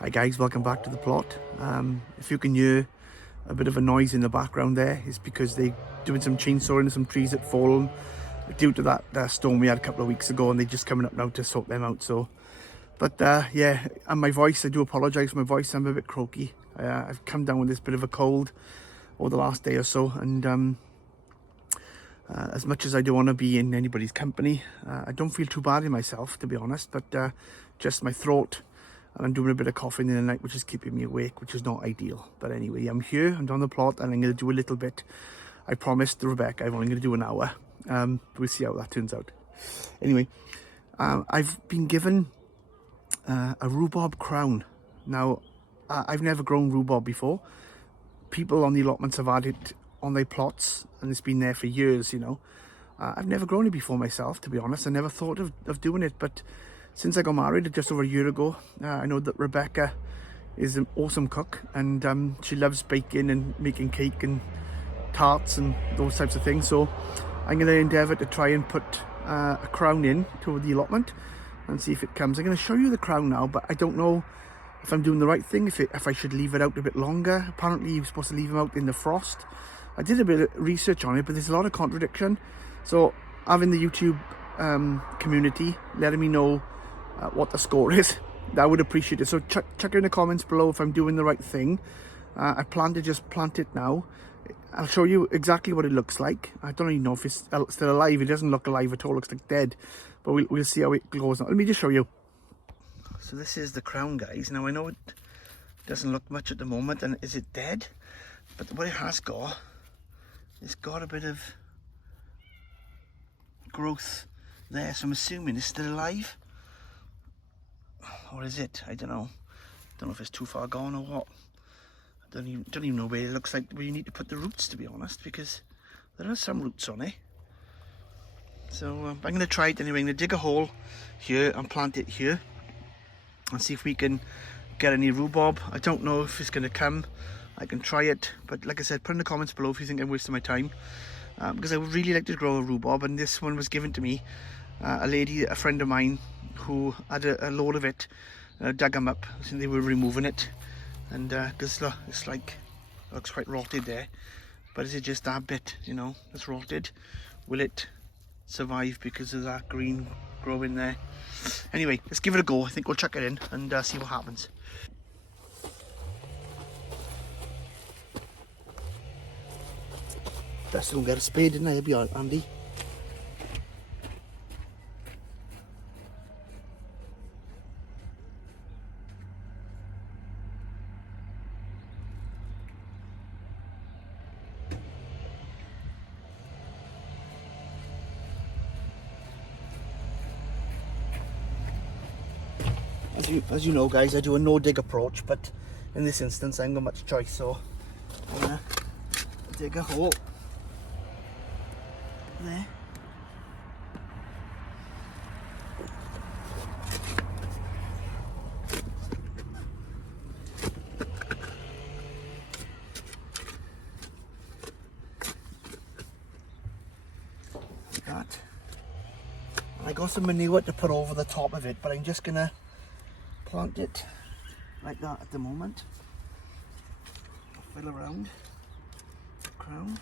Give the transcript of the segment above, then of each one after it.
Hi guys, welcome back to the plot. If you can hear a bit of a noise in the background there, it's because they're doing some chainsawing and some trees that fallen due to that storm we had a couple of weeks ago, and they're just coming up now to sort them out. So, but yeah, and my voice, I do apologise for my voice. I'm a bit croaky. I've come down with this bit of a cold over the last day or so, and as much as I don't want to be in anybody's company, I don't feel too bad in myself, to be honest, but just my throat, and I'm doing a bit of coughing in the night, which is keeping me awake, which is not ideal. But anyway, I'm here, I'm on the plot, and I'm going to do a little bit. I promised Rebecca I'm only going to do an hour. We'll see how that turns out. Anyway, I've been given a rhubarb crown. Now, I've never grown rhubarb before. People on the allotments have had it on their plots, and it's been there for years, you know. I've never grown it before myself, to be honest. I never thought of doing it, but since I got married just over a year ago, I know that Rebecca is an awesome cook, and she loves baking and making cake and tarts and those types of things. So I'm going to endeavour to try and put a crown in to the allotment and see if it comes. I'm going to show you the crown now, but I don't know if I'm doing the right thing, if I should leave it out a bit longer. Apparently you're supposed to leave them out in the frost. I did a bit of research on it, but there's a lot of contradiction. So having the YouTube community letting me know what the score is, I would appreciate it. So check in the comments below if I'm doing the right thing. I plan to just plant it now. I'll show you exactly what it looks like. I don't even know if it's still alive. It doesn't look alive at all, it looks like dead, but we'll see how it goes now. Let me just show you. So this is the crown, guys. Now I know it doesn't look much at the moment, and is it dead? But what it has got, it's got a bit of growth there, so I'm assuming it's still alive. Or is it? I don't know. Don't know if it's too far gone or what. I don't even know where it looks like where you need to put the roots, to be honest, because there are some roots on it. So I'm going to try it anyway. I'm going to dig a hole here and plant it here and see if we can get any rhubarb. I don't know if it's going to come. I can try it, but like I said, put in the comments below if you think I'm wasting my time, because I would really like to grow a rhubarb, and this one was given to me. A friend of mine who had a load of it, dug them up, and they were removing it, and because it's like, looks quite rotted there. But is it just that bit, you know, that's rotted? Will it survive because of that green growing there? Anyway, let's give it a go. I think we'll chuck it in and see what happens. Best don't get a spade, didn't I? It'd be handy. As you know, guys, I do a no-dig approach, but in this instance I haven't got much choice, so I'm gonna dig a hole there. Like that. And I got some manure to put over the top of it, but I'm just gonna plant it like that at the moment. I'll fill around the crown.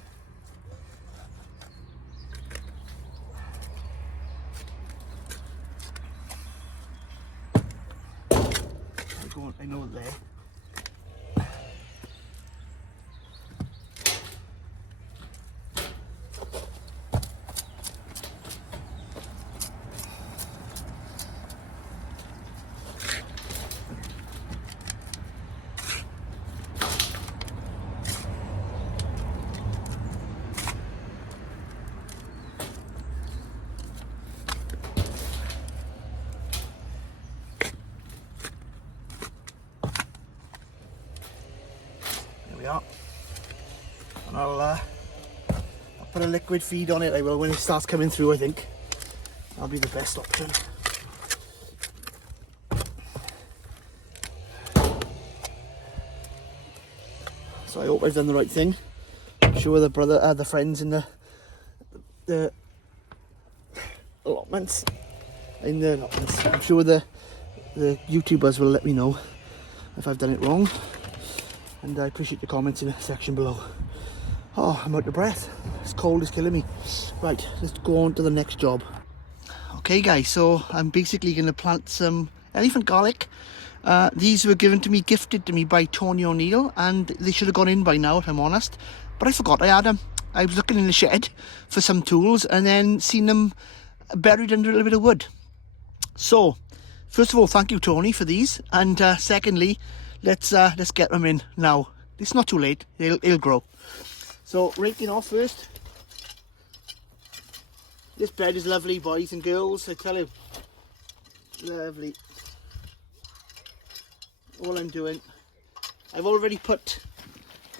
I know there. Are. And I'll put a liquid feed on it. I will when it starts coming through. I think that'll be the best option. So I hope I've done the right thing. I'm sure the friends in the allotments, I'm sure the YouTubers will let me know if I've done it wrong, and I appreciate your comments in the section below. Oh, I'm out of breath. This cold is killing me. Right, let's go on to the next job. Okay guys, so I'm basically going to plant some elephant garlic. These were gifted to me by Tony O'Neill, and they should have gone in by now if I'm honest, but I forgot I had them. I was looking in the shed for some tools and then seen them buried under a little bit of wood. So first of all, thank you Tony for these, and secondly, let's get them in now. It's not too late, it'll grow. So raking off first. This bed is lovely, boys and girls, I tell you. Lovely. All I'm doing, I've already put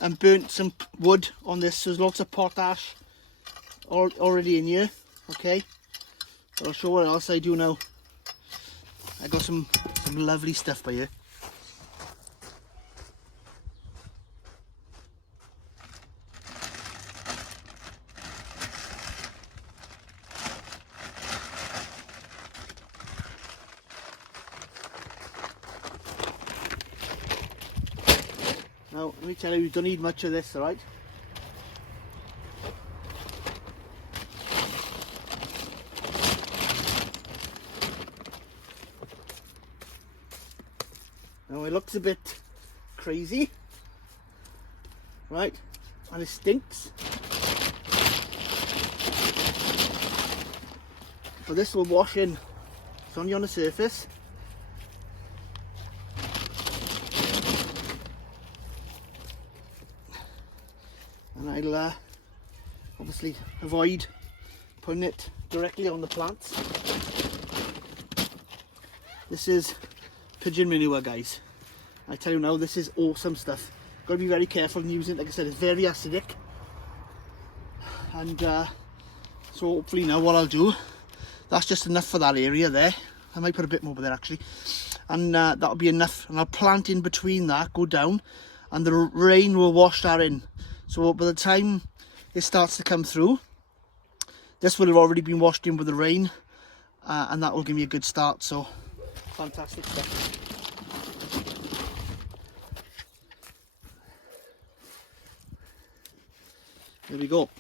and burnt some wood on this, so there's lots of potash already in here. Okay, so I'll show what else I do now. I got some lovely stuff by here. Now, let me tell you don't need much of this, alright? Now, it looks a bit crazy, right? And it stinks. But this will wash in. It's only on the surface. And I'll obviously avoid putting it directly on the plants. This is pigeon manure, guys. I tell you now, this is awesome stuff. Got to be very careful in using it. Like I said, it's very acidic. And so hopefully now what I'll do, that's just enough for that area there. I might put a bit more there actually. And that'll be enough. And I'll plant in between that, go down, and the rain will wash that in. So by the time it starts to come through, this will have already been washed in with the rain, and that will give me a good start. So fantastic stuff. There we go.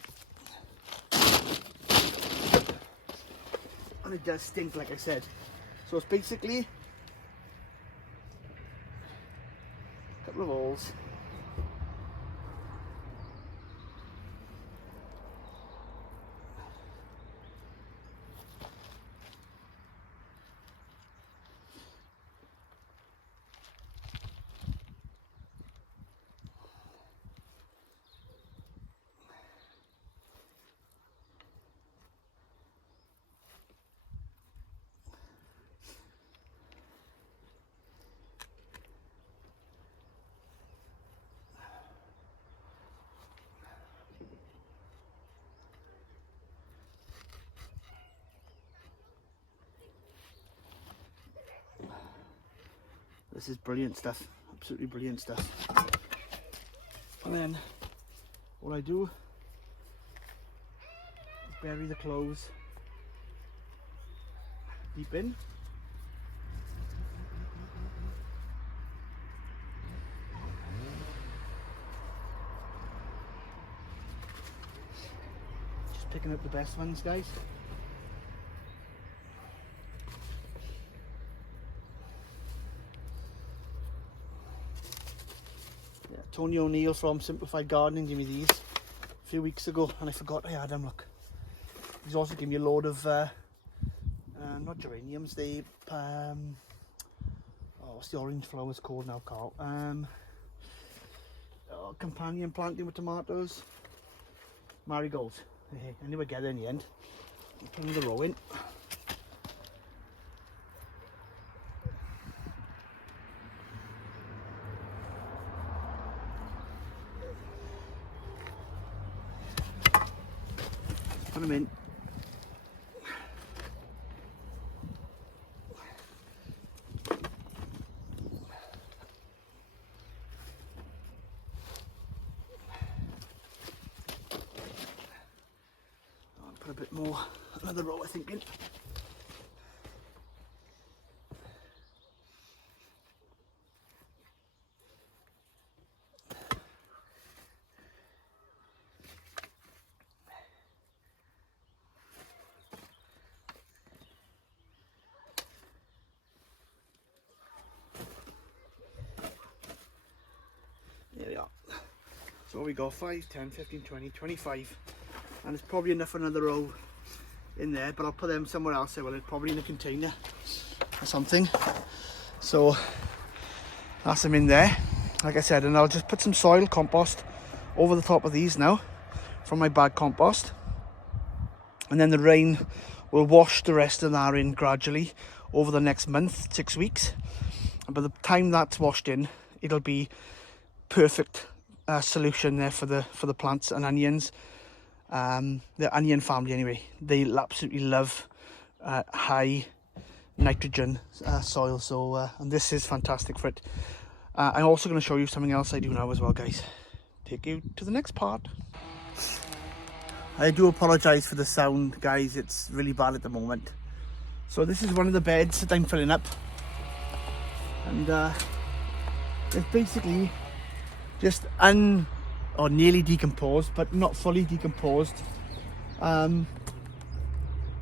And it does stink, like I said. So it's basically a couple of holes. This is brilliant stuff, absolutely brilliant stuff. And then what I do is bury the clothes deep in. Just picking up the best ones, guys. Tony O'Neill from Simplified Gardening gave me these a few weeks ago, and I forgot I had them. Look, he's also given me a load of not geraniums, they what's the orange flowers called now, Carl? Companion planting with tomatoes, marigolds. I never get there in the end. I'm putting the row in. Put them in. I'll put a bit more, another row I think in. So we got 5, 10, 15, 20, 25, and it's probably enough for another row in there, but I'll put them somewhere else. Well, it's probably in a container or something. So that's them in there, like I said, and I'll just put some soil compost over the top of these now from my bag compost, and then the rain will wash the rest of that in gradually over the next month, 6 weeks. And by the time that's washed in, it'll be perfect solution there for the plants and onions. The onion family anyway, they absolutely love high nitrogen soil, so and this is fantastic for it. I'm also going to show you something else I do now as well, guys. Take you to the next part. I do apologize for the sound, guys, it's really bad at the moment. So this is one of the beds that I'm filling up, and it's basically just or nearly decomposed, but not fully decomposed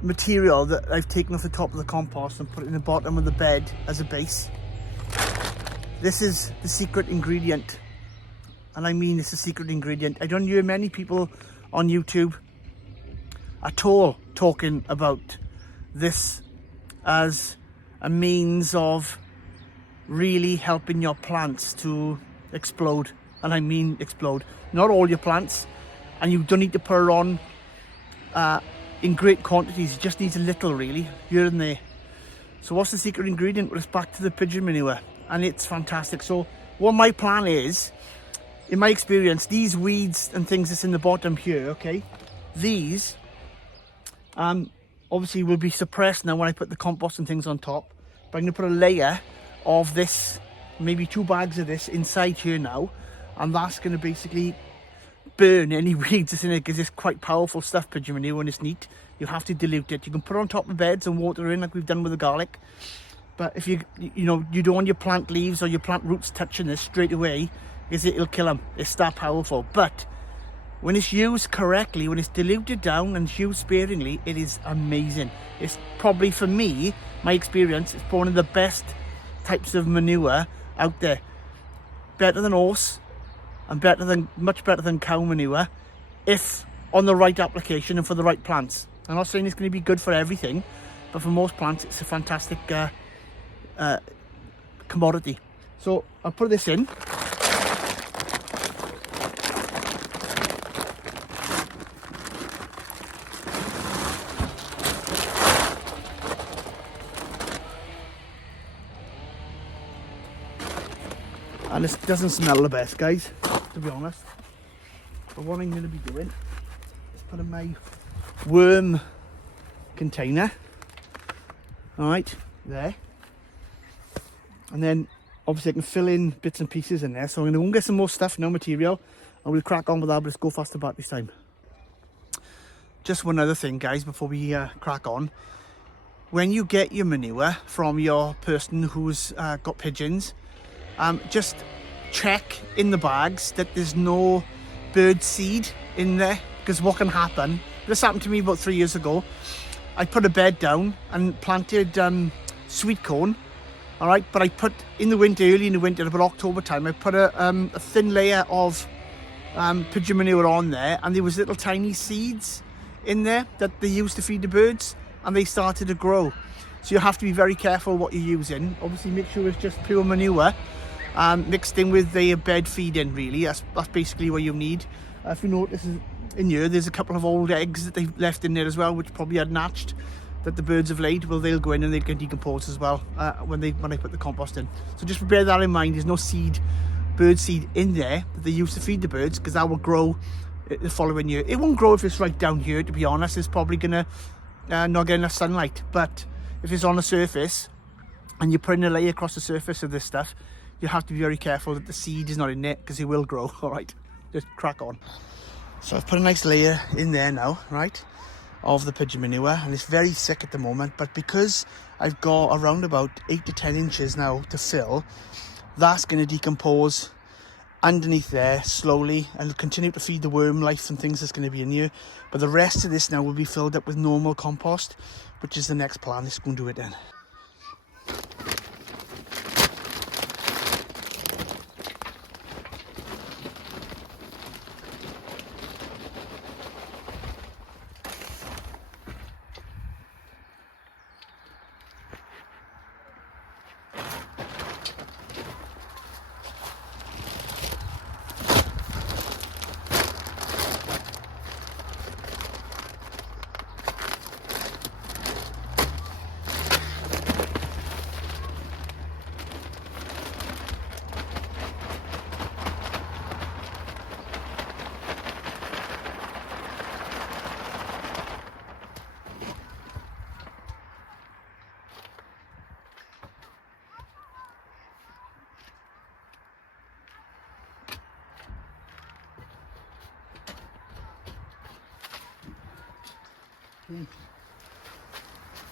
material that I've taken off the top of the compost and put it in the bottom of the bed as a base. This is the secret ingredient, and I mean it's a secret ingredient. I don't hear many people on YouTube at all talking about this as a means of really helping your plants to explode. And I mean explode. Not all your plants, and you don't need to put it on in great quantities. It just needs a little, really, here and there. So what's the secret ingredient? Well, it's back to the pigeon manure, and it's fantastic. So what my plan is, in my experience, these weeds and things that's in the bottom here, okay, these obviously will be suppressed now when I put the compost and things on top. But I'm going to put a layer of this, maybe 2 bags of this inside here now, and that's going to basically burn any weeds that's in it, because it's quite powerful stuff, pigeon manure, when it's neat. You have to dilute it. You can put it on top of beds and water in like we've done with the garlic, but if you don't want your plant leaves or your plant roots touching this straight away, because it'll kill them. It's that powerful. But when it's used correctly, when it's diluted down and used sparingly, it is amazing. It's probably, for me, my experience, it's one of the best types of manure out there. Better than horse, and much better than cow manure, if on the right application and for the right plants. I'm not saying it's going to be good for everything, but for most plants it's a fantastic commodity. So I'll put this in. And this doesn't smell the best, guys, to be honest. But what I'm going to be doing is putting my worm container, alright, there. And then obviously I can fill in bits and pieces in there. So I'm going to go and get some more stuff, no material, and we'll crack on with that, but let's go faster back this time. Just one other thing, guys, before we crack on. When you get your manure from your person who's got pigeons, just check in the bags that there's no bird seed in there, because what can happen, this happened to me about 3 years ago. I put a bed down and planted sweet corn, all right, but I put in the winter, early in the winter, about October time, I put a thin layer of pigeon manure on there, and there was little tiny seeds in there that they used to feed the birds, and they started to grow. So you have to be very careful what you're using. Obviously make sure it's just pure manure mixed in with the bed feeding, really. That's basically what you need. If you notice in here, there's a couple of old eggs that they've left in there as well, which probably had hatched, that the birds have laid. Well, they'll go in and they can decompose as well when I put the compost in. So just bear that in mind. There's no bird seed in there that they use to feed the birds, because that will grow the following year. It won't grow if it's right down here, to be honest. It's probably gonna not get enough sunlight. But if it's on the surface and you're putting a layer across the surface of this stuff, you have to be very careful that the seed is not in there, because it will grow. All right, just crack on. So I've put a nice layer in there now, right, of the pigeon manure, and it's very thick at the moment, but because I've got around about 8 to 10 inches now to fill, that's going to decompose underneath there slowly and continue to feed the worm life and things that's going to be in here. But the rest of this now will be filled up with normal compost, which is the next plan. Let's go and do it then.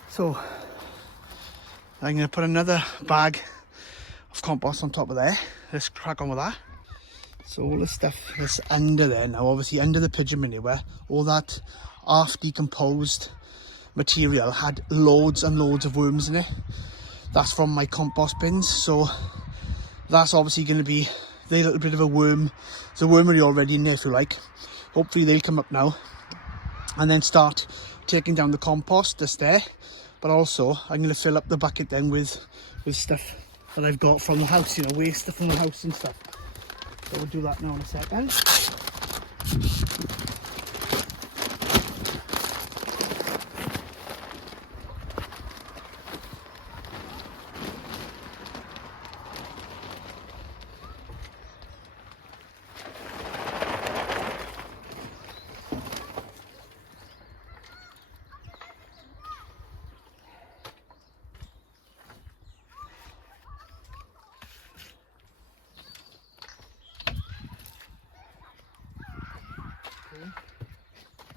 So I'm going to put another bag of compost on top of there. Let's crack on with that. So all the stuff that's under there now, obviously under the pigeon manure, all that half decomposed material had loads and loads of worms in it. That's from my compost bins, so that's obviously going to be a little bit of a worm. There's a wormery already in there, if you like. Hopefully they'll come up now and then start taking down the compost that's there. But also I'm going to fill up the bucket then with stuff that I've got from the house, you know, waste stuff from the house and stuff. So we'll do that now in a second.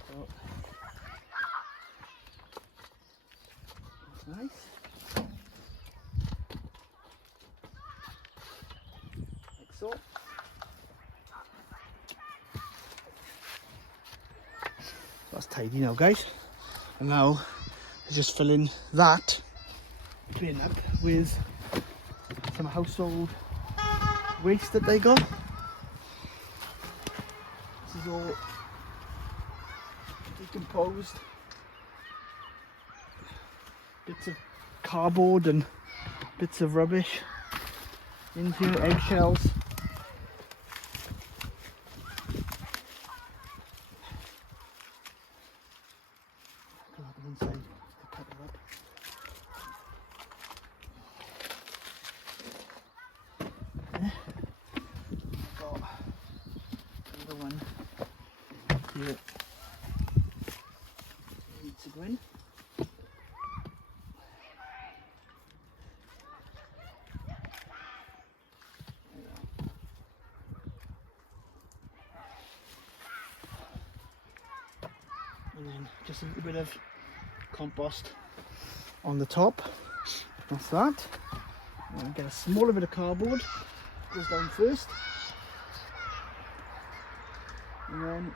So, that's nice. Like so. That's tidy now, guys. And now I just fill in that bin up with some household waste that they got. This is all decomposed. Bits of cardboard and bits of rubbish into eggshells. Grab them inside to cut them up. There. Got another one here. Needs to go in. And then just a little bit of compost on the top. That's that. And get a smaller bit of cardboard. Goes down first. And then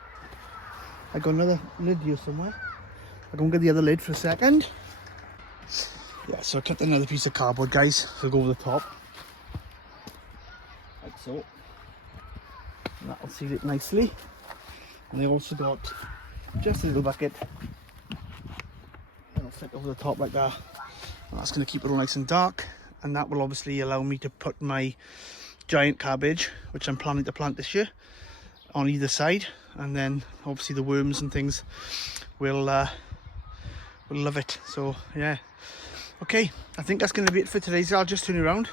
I got another lid here somewhere. I'll go and get the other lid for a second. Yeah, so I cut another piece of cardboard, guys, to go over the top. Like so. And that'll seal it nicely. And I also got just a little bucket. It'll fit over the top like that. And that's going to keep it all nice and dark. And that will obviously allow me to put my giant cabbage, which I'm planning to plant this year, on either side. And then obviously the worms and things will love it. So yeah. Okay, I think that's going to be it for today. So I'll just turn around.